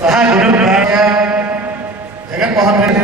सह गुरुभ्याय जगन्मोहन रेड्डी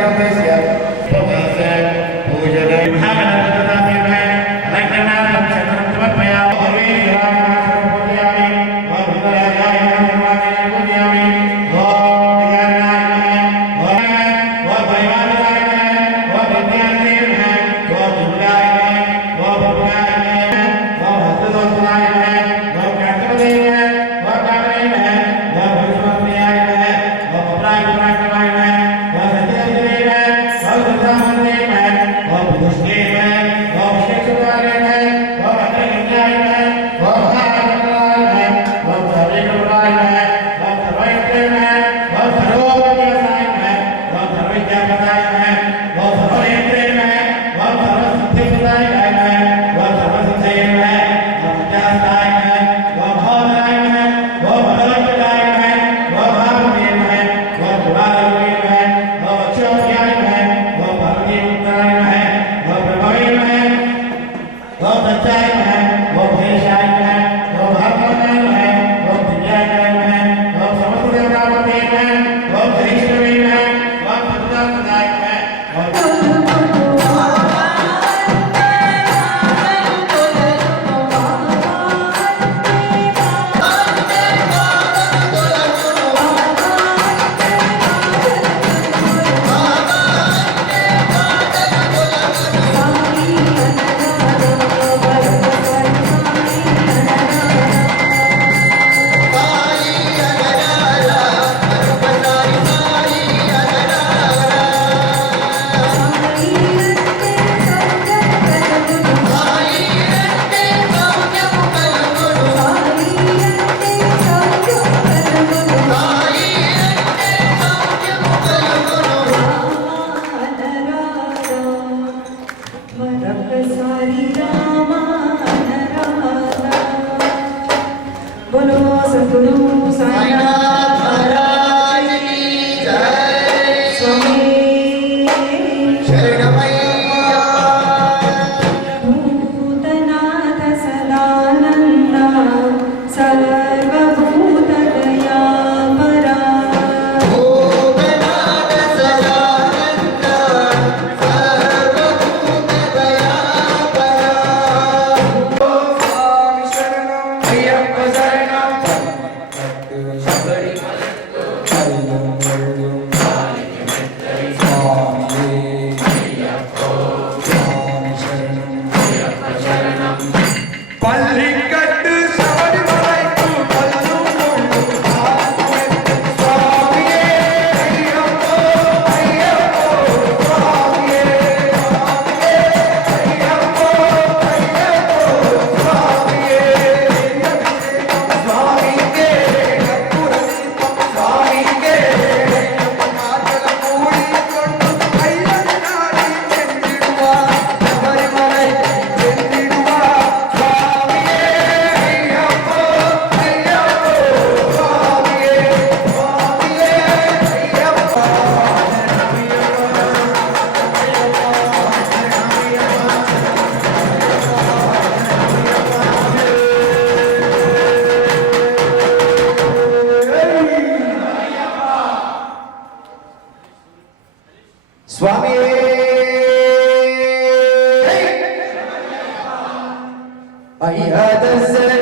هيا تسلم